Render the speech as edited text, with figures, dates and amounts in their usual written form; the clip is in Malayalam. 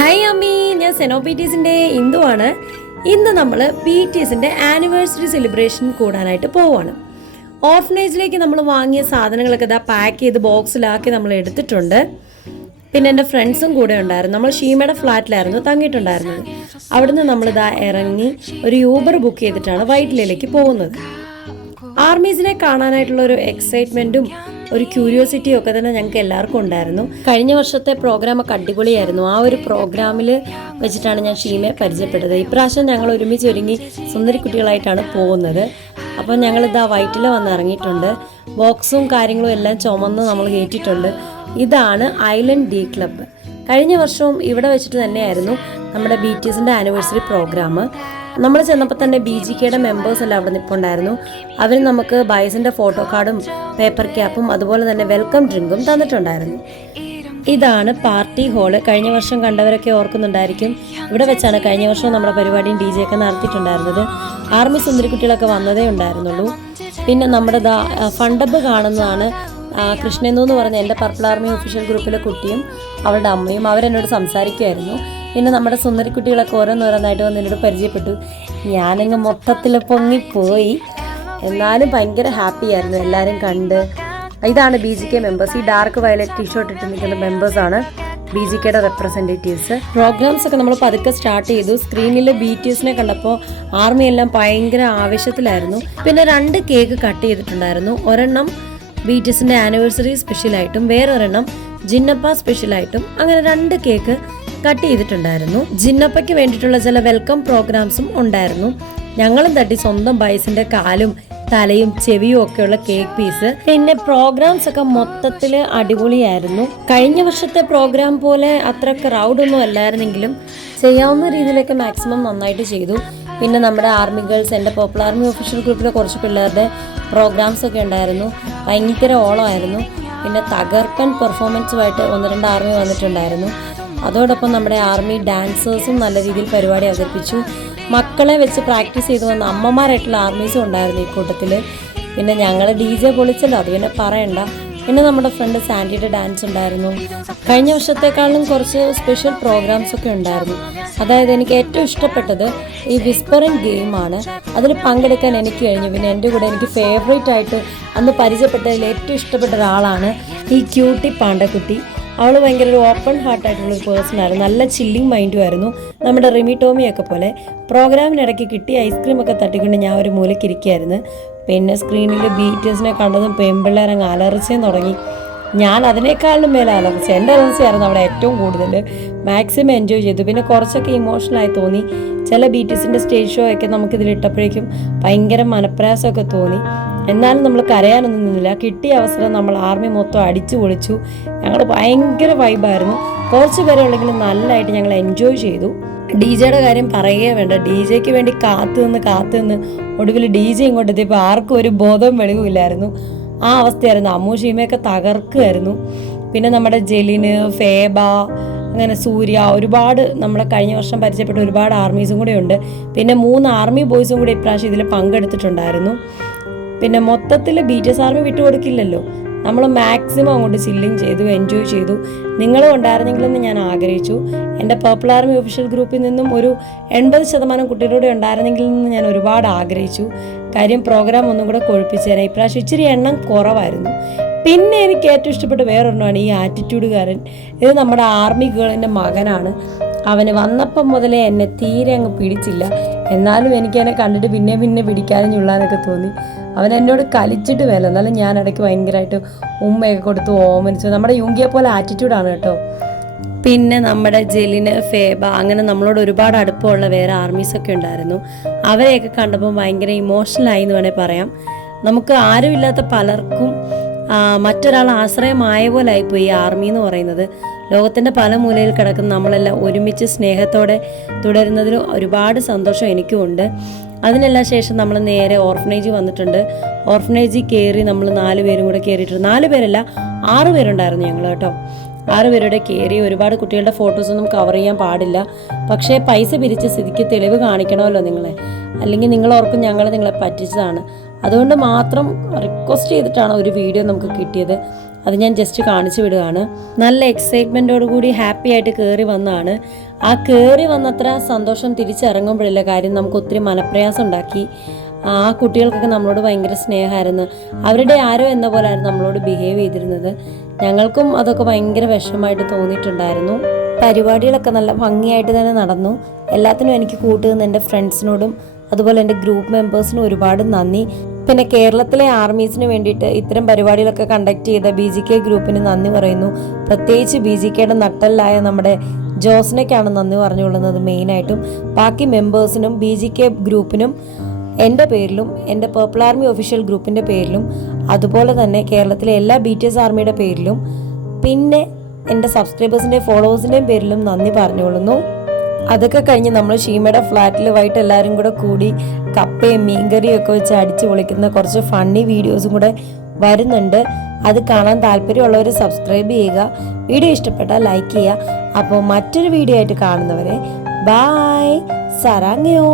ഹായ് അമ്മി, ഞാൻ സെനോ BTSന്റെ ഇന്ദുവാണ്. ഇന്ന് നമ്മൾ BTSന്റെ ആനിവേഴ്സറി സെലിബ്രേഷൻ കൂടാനായിട്ട് പോവാണ്. ഓർഫനേജിലേക്ക് നമ്മൾ വാങ്ങിയ സാധനങ്ങളൊക്കെ ഇതാ പാക്ക് ചെയ്ത് ബോക്സിലാക്കി നമ്മൾ എടുത്തിട്ടുണ്ട്. പിന്നെ എൻ്റെ ഫ്രണ്ട്സും കൂടെ ഉണ്ടായിരുന്നു. നമ്മൾ ഷീമയുടെ ഫ്ലാറ്റിലായിരുന്നു തങ്ങിയിട്ടുണ്ടായിരുന്നത്. അവിടുന്ന് നമ്മളിതാ ഇറങ്ങി ഒരു യൂബർ ബുക്ക് ചെയ്തിട്ടാണ് വൈറ്റിലയിലേക്ക് പോകുന്നത്. ആർമീസിനെ കാണാനായിട്ടുള്ള ഒരു എക്സൈറ്റ്മെൻറ്റും ഒരു ക്യൂരിയോസിറ്റിയും ഒക്കെ തന്നെ ഞങ്ങൾക്ക് എല്ലാവർക്കും ഉണ്ടായിരുന്നു. കഴിഞ്ഞ വർഷത്തെ പ്രോഗ്രാമൊക്കെ അടിപൊളിയായിരുന്നു. ആ ഒരു പ്രോഗ്രാമിൽ വെച്ചിട്ടാണ് ഞാൻ ഷീമയെ പരിചയപ്പെട്ടത്. ഇപ്രാവശ്യം ഞങ്ങൾ ഒരുമിച്ച് ഒരുങ്ങി സുന്ദരി കുട്ടികളായിട്ടാണ് പോകുന്നത്. അപ്പോൾ ഞങ്ങളിതാ വൈറ്റിൽ വന്ന് ഇറങ്ങിയിട്ടുണ്ട്. ബോക്സും കാര്യങ്ങളും എല്ലാം ചുമന്ന് നമ്മൾ കയറ്റിയിട്ടുണ്ട്. ഇതാണ് ഐലൻഡ് ഡി ക്ലബ്ബ്. കഴിഞ്ഞ വർഷവും ഇവിടെ വെച്ചിട്ട് തന്നെയായിരുന്നു നമ്മുടെ BTSന്റെ ആനിവേഴ്സറി പ്രോഗ്രാം. നമ്മൾ ചെന്നപ്പോൾ തന്നെ BGKയുടെ മെമ്പേഴ്സ് എല്ലാം അവിടെ നിൽപ്പുണ്ടായിരുന്നു. അവർ നമുക്ക് ബൈസിൻ്റെ ഫോട്ടോ കാർഡും പേപ്പർ ക്യാപ്പും അതുപോലെ തന്നെ വെൽക്കം ഡ്രിങ്കും തന്നിട്ടുണ്ടായിരുന്നു. ഇതാണ് പാർട്ടി ഹാള്. കഴിഞ്ഞ വർഷം കണ്ടവരൊക്കെ ഓർക്കുന്നുണ്ടായിരിക്കും. ഇവിടെ വെച്ചാണ് കഴിഞ്ഞ വർഷം നമ്മുടെ പരിപാടിയും DJ ഒക്കെ നടത്തിയിട്ടുണ്ടായിരുന്നത്. ആർമി സുന്ദരിക്കുട്ടികളൊക്കെ വന്നതേ ഉണ്ടായിരുന്നുള്ളൂ. പിന്നെ നമ്മുടെ ഫണ്ടബ് കാണുന്നതാണ് കൃഷ്ണേന്ദു എന്ന് പറഞ്ഞ എൻ്റെ പർപ്പിൾ ആർമി ഒഫീഷ്യൽ ഗ്രൂപ്പിലെ കുട്ടിയും അവളുടെ അമ്മയും. അവരെന്നോട് സംസാരിക്കുമായിരുന്നു. പിന്നെ നമ്മുടെ സുന്ദരിക്കുട്ടികളൊക്കെ ഓരോന്നോരോന്നായിട്ട് വന്ന് എന്നോട് പരിചയപ്പെട്ടു. ഞാനങ്ങ് മൊത്തത്തിൽ പൊങ്ങിപ്പോയി. എന്നാലും ഭയങ്കര ഹാപ്പി ആയിരുന്നു എല്ലാവരും കണ്ട്. ഇതാണ് BGK മെമ്പേഴ്സ്. ഈ ഡാർക്ക് വയലറ്റ് ടീഷർട്ട് ഇട്ട് നിൽക്കുന്ന മെമ്പേഴ്സാണ് BGKയുടെ റെപ്രസെൻറ്റേറ്റീവ്സ്. പ്രോഗ്രാംസ് ഒക്കെ നമ്മൾ പതുക്കെ സ്റ്റാർട്ട് ചെയ്തു. സ്ക്രീനിൽ BTSനെ കണ്ടപ്പോൾ ആർമി എല്ലാം ഭയങ്കര ആവേശത്തിലായിരുന്നു. പിന്നെ 2 കേക്ക് കട്ട് ചെയ്തിട്ടുണ്ടായിരുന്നു. ഒരെണ്ണം BTSന്റെ ആനിവേഴ്സറി സ്പെഷ്യലായിട്ടും വേറൊരെണ്ണം ജിന്നപ്പ സ്പെഷ്യലായിട്ടും. അങ്ങനെ 2 കേക്ക് കട്ട് ചെയ്തിട്ടുണ്ടായിരുന്നു. ജിന്നപ്പയ്ക്ക് വേണ്ടിയിട്ടുള്ള ചില വെൽക്കം പ്രോഗ്രാംസും ഉണ്ടായിരുന്നു. ഞങ്ങളും തട്ടി സ്വന്തം ബൈസിന്റെ കാലും തലയും ചെവിയും ഒക്കെയുള്ള കേക്ക് പീസ്. പിന്നെ പ്രോഗ്രാംസ് ഒക്കെ മൊത്തത്തിൽ അടിപൊളിയായിരുന്നു. കഴിഞ്ഞ വർഷത്തെ പ്രോഗ്രാം പോലെ അത്ര ക്രൗഡൊന്നും അല്ലായിരുന്നെങ്കിലും ചെയ്യാവുന്ന രീതിയിലൊക്കെ മാക്സിമം നന്നായിട്ട് ചെയ്തു. പിന്നെ നമ്മുടെ ആർമി ഗേൾസ്, എൻ്റെ പോപ്പുലർ ആർമി ഒഫീഷ്യൽ ഗ്രൂപ്പിലെ കുറച്ച് പിള്ളേരുടെ പ്രോഗ്രാംസ് ഒക്കെ ഉണ്ടായിരുന്നു. ഭയങ്കര ഓളമായിരുന്നു. പിന്നെ തകർപ്പൻ പെർഫോമൻസുമായിട്ട് 1-2 ആർമി വന്നിട്ടുണ്ടായിരുന്നു. അതോടൊപ്പം നമ്മുടെ ആർമി ഡാൻസേഴ്സും നല്ല രീതിയിൽ പരിപാടി അവതരിപ്പിച്ചു. മക്കളെ വെച്ച് പ്രാക്ടീസ് ചെയ്ത് വന്ന അമ്മമാരായിട്ടുള്ള ആർമീസും ഉണ്ടായിരുന്നു ഈ കൂട്ടത്തിൽ. പിന്നെ ഞങ്ങൾ DJ പൊളിച്ചല്ലോ, അത് പിന്നെ പറയണ്ട. പിന്നെ നമ്മുടെ ഫ്രണ്ട് സാൻഡിയുടെ ഡാൻസ് ഉണ്ടായിരുന്നു. കഴിഞ്ഞ വർഷത്തെക്കാളും കുറച്ച് സ്പെഷ്യൽ പ്രോഗ്രാംസ് ഒക്കെ ഉണ്ടായിരുന്നു. അതായത് എനിക്ക് ഏറ്റവും ഇഷ്ടപ്പെട്ടത് ഈ വിസ്പറിംഗ് ഗെയിമാണ്. അതിൽ പങ്കെടുക്കാൻ എനിക്ക് കഴിഞ്ഞു. പിന്നെ എൻ്റെ കൂടെ എനിക്ക് ഫേവറേറ്റ് ആയിട്ട് അന്ന് പരിചയപ്പെട്ടതിൽ ഏറ്റവും ഇഷ്ടപ്പെട്ട ഒരാളാണ് ഈ ക്യൂട്ടി പാണ്ടക്കുട്ടി. അവൾ ഭയങ്കര ഒരു ഓപ്പൺ ഹാർട്ടായിട്ടുള്ളൊരു പേഴ്സണായിരുന്നു. നല്ല ചില്ലിങ് മൈൻഡും ആയിരുന്നു. നമ്മുടെ റിമി ടോമിയൊക്കെ പോലെ. പ്രോഗ്രാമിനിടയ്ക്ക് കിട്ടിയ ഐസ്ക്രീമൊക്കെ തട്ടിക്കൊണ്ട് ഞാൻ ഒരു മൂലക്കിരിക്കുകയായിരുന്നു. പിന്നെ സ്ക്രീനിൽ BTSനെ കണ്ടതും പെൺപിള്ളേരങ്ങ് അലർച്ചയും തുടങ്ങി. ഞാൻ അതിനേക്കാളും മേലെ അലർച്ച. എൻ്റെ അലർച്ചയായിരുന്നു അവിടെ ഏറ്റവും കൂടുതൽ. മാക്സിമം എൻജോയ് ചെയ്തു. പിന്നെ കുറച്ചൊക്കെ ഇമോഷണലായി തോന്നി. ചില BTSന്റെ സ്റ്റേജ് ഷോ ഒക്കെ നമുക്കിതിലിട്ടപ്പോഴേക്കും ഭയങ്കര മനപ്രയാസമൊക്കെ തോന്നി. എന്നാലും നമ്മൾ കരയാനൊന്നും നിന്നില്ല. കിട്ടിയ അവസരം നമ്മൾ ആർമി മൊത്തം അടിച്ചു പൊളിച്ചു. ഞങ്ങൾ ഭയങ്കര വൈബായിരുന്നു. കുറച്ച് പേരെ ഉള്ളെങ്കിലും നല്ലതായിട്ട് ഞങ്ങൾ എൻജോയ് ചെയ്തു. DJയുടെ കാര്യം പറയുകയേ വേണ്ട. DJക്ക് വേണ്ടി കാത്തു നിന്ന് ഒടുവിൽ DJ ഇങ്ങോട്ട് എത്തിയപ്പോൾ ആർക്കും ഒരു ബോധവും വെളിവുമില്ലായിരുന്നു. ആ അവസ്ഥയായിരുന്നു. അമ്മു ഷീമയൊക്കെ തകർക്കുമായിരുന്നു. പിന്നെ നമ്മുടെ ജെലിന്, ഫേബ, അങ്ങനെ സൂര്യ, ഒരുപാട് നമ്മളെ കഴിഞ്ഞ വർഷം പരിചയപ്പെട്ട ഒരുപാട് ആർമീസും കൂടെ ഉണ്ട്. പിന്നെ 3 ആർമി ബോയ്സും കൂടെ ഇപ്രാവശ്യം ഇതിൽ പങ്കെടുത്തിട്ടുണ്ടായിരുന്നു. പിന്നെ മൊത്തത്തിൽ BTS ആർമി വിട്ടുകൊടുക്കില്ലല്ലോ. നമ്മൾ മാക്സിമം അങ്ങോട്ട് ചില്ലിങ് ചെയ്തു, എൻജോയ് ചെയ്തു. നിങ്ങളും ഉണ്ടായിരുന്നെങ്കിലെന്ന് ഞാൻ ആഗ്രഹിച്ചു. എൻ്റെ പർപ്പിൾ ആർമി ഒഫീഷ്യൽ ഗ്രൂപ്പിൽ നിന്നും ഒരു 80% കുട്ടികളുടെ ഉണ്ടായിരുന്നെങ്കിൽ എന്ന് ഞാൻ ഒരുപാട് ആഗ്രഹിച്ചു. കാര്യം പ്രോഗ്രാം ഒന്നും കൂടെ കൊഴുപ്പിച്ചേരാം. ഇപ്രാവശ്യം ഇച്ചിരി എണ്ണം കുറവായിരുന്നു. പിന്നെ എനിക്ക് ഏറ്റവും ഇഷ്ടപ്പെട്ട വേറൊരെണ്ണമാണ് ഈ ആറ്റിറ്റ്യൂഡുകാരൻ. ഇത് നമ്മുടെ ആർമി ഗേളിൻ്റെ മകനാണ്. അവന് വന്നപ്പം മുതലേ എന്നെ തീരെ അങ്ങ് പിടിച്ചില്ല. എന്നാലും എനിക്കതിനെ കണ്ടിട്ട് പിന്നെ പിടിക്കാനും ഞുള്ളാനൊക്കെ തോന്നി. അവൻ എന്നോട് കളിച്ചിട്ട് വേല. എന്നാലും ഞാൻ ഇടയ്ക്ക് ഭയങ്കരമായിട്ട് ഉമ്മയൊക്കെ കൊടുത്ത് ഓമനിച്ചു. നമ്മുടെ യുങ്കിയെ പോലെ ആറ്റിറ്റ്യൂഡാണ് കേട്ടോ. പിന്നെ നമ്മുടെ ജെലിന്, ഫേബ, അങ്ങനെ നമ്മളോട് ഒരുപാട് അടുപ്പമുള്ള വേറെ ആർമീസൊക്കെ ഉണ്ടായിരുന്നു. അവരെയൊക്കെ കണ്ടപ്പോൾ ഭയങ്കര ഇമോഷണലായി എന്ന് വേണേൽ പറയാം. നമുക്ക് ആരുമില്ലാത്ത പലർക്കും മറ്റൊരാൾ ആശ്രയമായ പോലെ ആയിപ്പോയി ഈ ആർമി എന്ന് പറയുന്നത്. ലോകത്തിൻ്റെ പല മൂലയിൽ കിടക്കുന്ന നമ്മളെല്ലാം ഒരുമിച്ച് സ്നേഹത്തോടെ തുടരുന്നതിൽ ഒരുപാട് സന്തോഷം എനിക്കുമുണ്ട്. അതിനെല്ലാം ശേഷം നമ്മൾ നേരെ ഓർഫനേജ് വന്നിട്ടുണ്ട്. ഓർഫനേജിൽ കയറി നമ്മൾ 4 പേരും കൂടെ കയറിയിട്ടുണ്ട്. 4 പേരല്ല 6 പേരുണ്ടായിരുന്നു ഞങ്ങൾ കേട്ടോ. 6 പേരുടെ കയറി. ഒരുപാട് കുട്ടികളുടെ ഫോട്ടോസൊന്നും കവർ ചെയ്യാൻ പാടില്ല. പക്ഷേ പൈസ പിരിച്ച സ്ഥിതിക്ക് തെളിവ് കാണിക്കണമല്ലോ നിങ്ങളെ. അല്ലെങ്കിൽ നിങ്ങൾ ഓർക്കും നിങ്ങളെ പറ്റിച്ചതാണ്. അതുകൊണ്ട് മാത്രം റിക്വസ്റ്റ് ചെയ്തിട്ടാണ് ഒരു വീഡിയോ നമുക്ക് കിട്ടിയത്. അത് ഞാൻ ജസ്റ്റ് കാണിച്ചു വിടുകയാണ്. നല്ല എക്സൈറ്റ്മെൻറ്റോടു കൂടി ഹാപ്പി ആയിട്ട് കയറി വന്നതാണ്. ആ കയറി വന്നത്ര സന്തോഷം തിരിച്ചിറങ്ങുമ്പോഴില്ല. കാര്യം നമുക്ക് ഒത്തിരി മനപ്രയാസം ഉണ്ടാക്കി. ആ കുട്ടികൾക്കൊക്കെ നമ്മളോട് ഭയങ്കര സ്നേഹമായിരുന്നു. അവരുടെ ആരോ എന്ന പോലെ ആയിരുന്നു നമ്മളോട് ബിഹേവ് ചെയ്തിരുന്നത്. ഞങ്ങൾക്കും അതൊക്കെ ഭയങ്കര വിഷമമായിട്ട് തോന്നിയിട്ടുണ്ടായിരുന്നു. പരിപാടികളൊക്കെ നല്ല ഭംഗിയായിട്ട് തന്നെ നടന്നു. എല്ലാത്തിനും എനിക്ക് കൂട്ടുനിന്ന് എൻ്റെ ഫ്രണ്ട്സിനോടും അതുപോലെ എൻ്റെ ഗ്രൂപ്പ് മെമ്പേഴ്സിനും ഒരുപാട് നന്ദി. പിന്നെ കേരളത്തിലെ ആർമീസിന് വേണ്ടിയിട്ട് ഇത്തരം പരിപാടികളൊക്കെ കണ്ടക്ട് ചെയ്ത BGK ഗ്രൂപ്പിന് നന്ദി പറയുന്നു. പ്രത്യേകിച്ച് BGKയുടെ നട്ടലായ നമ്മുടെ ജോസ്നയ്ക്കാണ് നന്ദി പറഞ്ഞുകൊള്ളുന്നത് മെയിനായിട്ടും. ബാക്കി മെമ്പേഴ്സിനും BGK ഗ്രൂപ്പിനും എൻ്റെ പേരിലും എൻ്റെ പർപ്പിൾ ആർമി ഒഫീഷ്യൽ ഗ്രൂപ്പിൻ്റെ പേരിലും അതുപോലെ തന്നെ കേരളത്തിലെ എല്ലാ BTS ആർമിയുടെ പേരിലും പിന്നെ എൻ്റെ സബ്സ്ക്രൈബേഴ്സിൻ്റെയും ഫോളോവേഴ്സിൻ്റെയും പേരിലും നന്ദി പറഞ്ഞുകൊള്ളുന്നു. അതൊക്കെ കഴിഞ്ഞ് നമ്മൾ ഷീമയുടെ ഫ്ലാറ്റിൽ വൈകിട്ട് എല്ലാവരും കൂടെ കൂടി കപ്പയും മീൻകറിയും ഒക്കെ വെച്ച് അടിച്ച് പൊളിക്കുന്ന കുറച്ച് ഫണ്ണി വീഡിയോസും കൂടെ വരുന്നുണ്ട്. അത് കാണാൻ താല്പര്യമുള്ളവർ സബ്സ്ക്രൈബ് ചെയ്യുക. വീഡിയോ ഇഷ്ടപ്പെട്ടാൽ ലൈക്ക് ചെയ്യുക. അപ്പോൾ മറ്റൊരു വീഡിയോ ആയിട്ട് കാണുന്നവരെ ബായ്, സരാങ്ങയോ.